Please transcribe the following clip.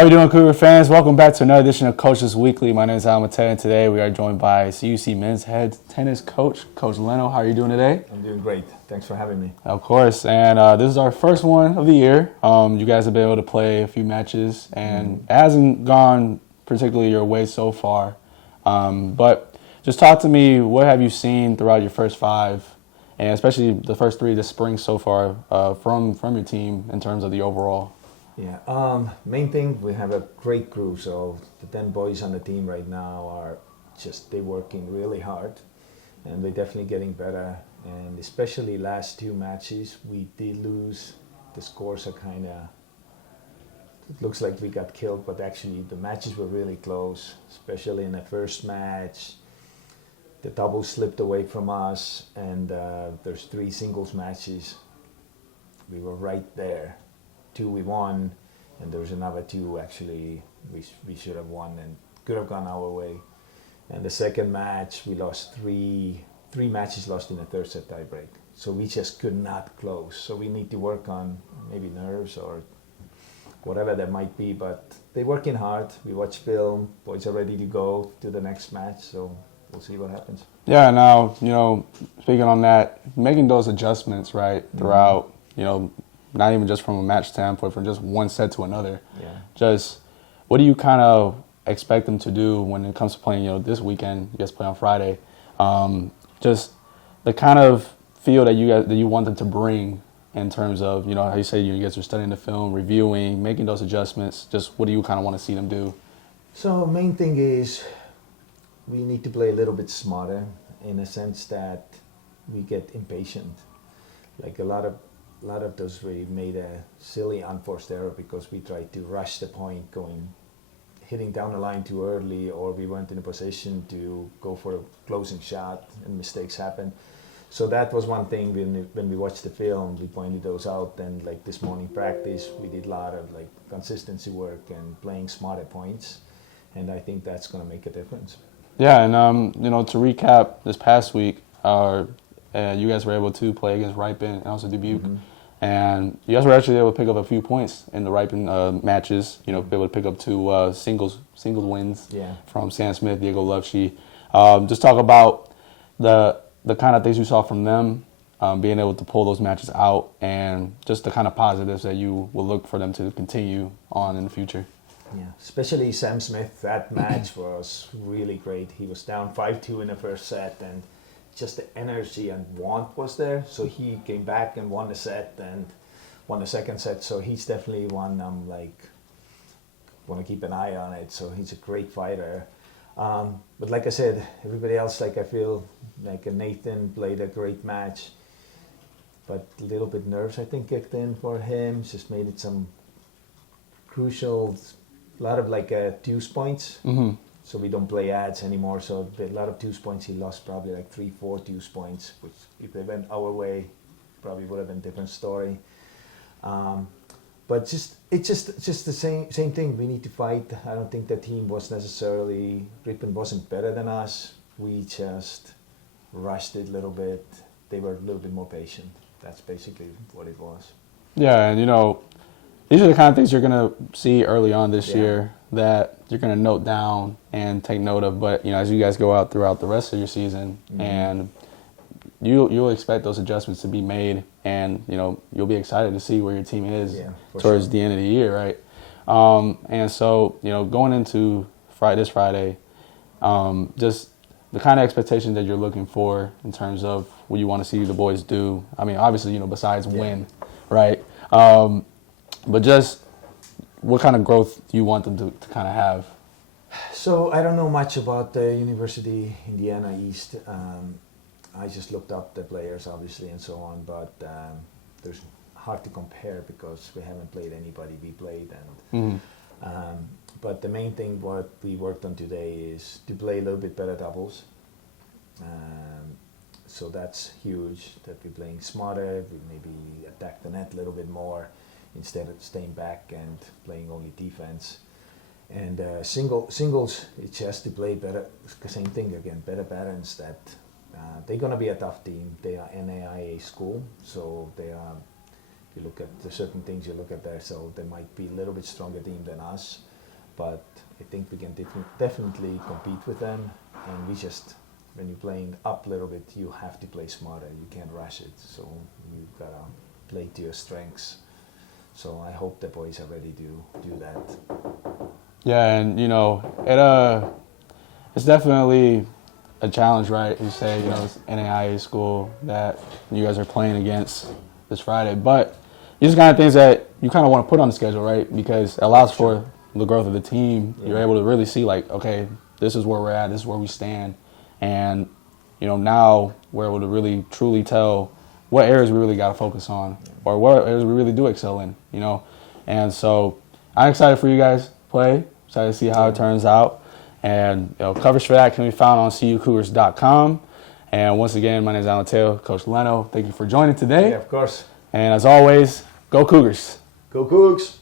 How are we doing, Cougar fans? Welcome back to another edition of Coaches Weekly. My name is Al Mateo, and today we are joined by CUC men's head tennis coach, Coach Leno. How are you doing today? I'm doing great. Thanks for having me. Of course, and this is our first one of the year. You guys have been able to play a few matches, and it hasn't gone particularly your way so far. But just talk to me, what have you seen throughout your first five, and especially the first three this spring so far from your team in terms of the overall? Yeah, main thing, we have a great crew. So the 10 boys on the team right now are they're working really hard, and we're definitely getting better. And especially last two matches, we did lose. The scores are it looks like we got killed, but actually the matches were really close, especially in the first match. The doubles slipped away from us, and there's 3 singles matches. We were right there. 2 we won, and there was another 2 actually we should have won and could have gone our way. And the second match we lost three matches lost in the third set tiebreak. So we just could not close. So we need to work on maybe nerves or whatever that might be. But they're working hard. We watch film. Boys are ready to go to the next match. So we'll see what happens. Yeah. Now, speaking on that, making those adjustments right throughout, not even just from a match standpoint, from just one set to another. Yeah. Just what do you kind of expect them to do when it comes to playing, this weekend? You guys play on Friday. Just the kind of feel that you want them to bring in terms of, how you say you guys are studying the film, reviewing, making those adjustments. Just what do you kind of want to see them do? So main thing is we need to play a little bit smarter in a sense that we get impatient. Like a lot of those, we made a silly unforced error because we tried to rush the point, hitting down the line too early, or we weren't in a position to go for a closing shot, and mistakes happen. So that was one thing when we watched the film, we pointed those out. And like this morning practice, we did a lot of consistency work and playing smarter points, and I think that's going to make a difference. Yeah, and to recap, this past week, you guys were able to play against Ripon and also Dubuque. Mm-hmm. And you guys were actually able to pick up a few points in the Ripon matches. Be able to pick up 2 singles wins from Sam Smith, Diego Lovshi. Just talk about the kind of things you saw from them, being able to pull those matches out, and just the kind of positives that you will look for them to continue on in the future. Yeah, especially Sam Smith. That match was really great. He was down 5-2 in the first set, and just the energy and want was there. So he came back and won the set and won the second set. So he's definitely one I'm want to keep an eye on it. So he's a great fighter. But like I said, everybody else, I feel like Nathan played a great match, but a little bit nerves I think kicked in for him. Just made it some crucial, a lot of deuce points. Mm-hmm. So we don't play ads anymore. So a lot of deuce points, he lost probably 3-4 deuce points, which if they went our way, probably would have been a different story. But it's just the same thing. We need to fight. I don't think the team was necessarily, Ripon wasn't better than us. We just rushed it a little bit. They were a little bit more patient. That's basically what it was. Yeah, and these are the kind of things you're going to see early on this year that you're going to note down and take note of. But, as you guys go out throughout the rest of your season, and you'll expect those adjustments to be made, and, you'll be excited to see where your team is towards the end of the year, right? And so, going into this Friday, just the kind of expectations that you're looking for in terms of what you want to see the boys do. I mean, obviously, besides win, right? But just what kind of growth do you want them to kind of have? So I don't know much about the University Indiana East. I just looked up the players, obviously, and so on. But there's hard to compare because we haven't played anybody we played. And but the main thing what we worked on today is to play a little bit better doubles. So that's huge. That we're playing smarter. We maybe attack the net a little bit more, instead of staying back and playing only defense. And singles, it's just to play better, same thing again, better patterns. That they're going to be a tough team. They are NAIA school, so they are, if you look at the certain things you look at there, so they might be a little bit stronger team than us. but I think we can definitely compete with them. And we just, when you're playing up a little bit, you have to play smarter. You can't rush it. So you've got to play to your strengths. So I hope the boys are ready to do that. Yeah, and it's definitely a challenge, right? You say, it's NAIA school that you guys are playing against this Friday, but these are kind of things that you kind of want to put on the schedule, right? Because it allows for the growth of the team. Yeah. You're able to really see, like, okay, this is where we're at, this is where we stand, and now we're able to really truly tell what areas we really got to focus on, or what areas we really do excel in, And so I'm excited for you guys to play. Excited to see how it turns out. And coverage for that can be found on CUCougars.com. And once again, my name is Alan Taylor, Coach Leno. Thank you for joining today. Yeah, of course. And as always, go Cougars. Go Cougs.